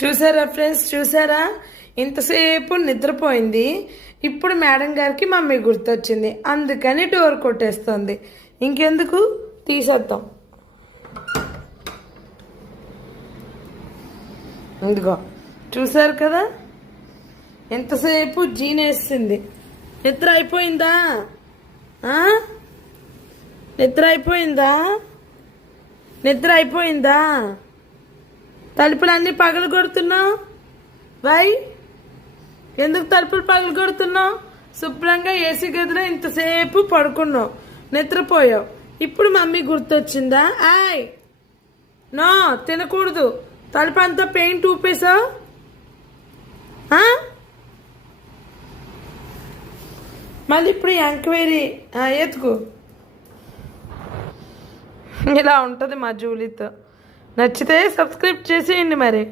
చూసారా ఫ్రెండ్స్, చూసారా? ఇంతసేపు నిద్రపోయింది. ఇప్పుడు మేడం గారికి మమ్మీ గుర్తొచ్చింది, అందుకని డోర్ కొట్టేస్తుంది. ఇంకెందుకు, తీసేద్దాం. ఇదిగో చూసారు కదా, ఎంతసేపు జీనేస్తుంది. నిద్ర అయిపోయిందా? నిద్ర అయిపోయిందా? నిద్ర అయిపోయిందా? తలుపులన్నీ పగలు కొడుతున్నావు వై? ఎందుకు తలుపులు పగలు కొడుతున్నావు? శుభ్రంగా ఏసీ గదిలో ఇంతసేపు పడుకున్నావు, నిద్రపోయావు. ఇప్పుడు మమ్మీ గుర్తొచ్చిందా? ఆయ్ నో, తినకూడదు. తలుపు అంతా పెయింట్ ఊపేసావు. మళ్ళీ ఇప్పుడు ఎంక్వైరీ ఎత్తుకు. ఇలా ఉంటుంది మా జూలీతో. నచ్చితే సబ్స్క్రైబ్ చేసేయండి మరి.